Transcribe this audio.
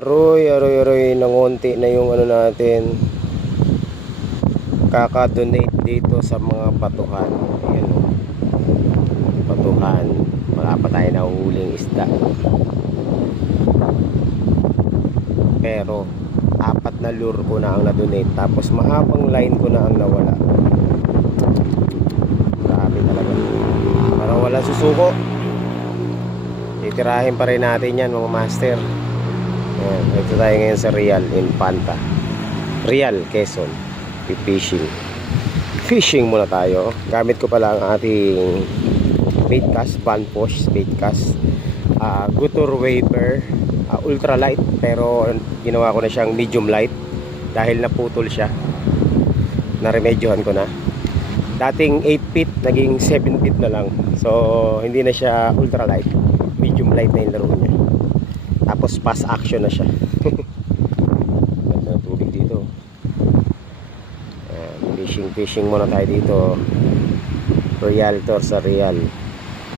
Aroy, nangunti na yung ano natin, kaka-donate dito sa mga batuhan. Ayan o, batuhan. Wala pa tayo nahuhuling isda, pero 4 na lure ko na ang na-donate, tapos mahabang line ko na ang nawala. Grabe talaga, parang walang susuko. Titirahin pa rin natin yan mga master. Ayan, ito tayo ngayon sa Real Infanta, Real Quezon. Fishing muna tayo. Gamit ko pala ang ating bait cast, Vanposh bait cast, Gutor Waver, ultra light, pero ginawa ko na siyang medium light dahil naputol siya. Naremedyohan ko na. Dating 8 feet naging 7 feet na lang, so hindi na siya ultra light, medium light na yung laro niya. Tapos fast action na siya. Ganda ng tubig dito. Fishing muna tayo dito. Realtor sa Real.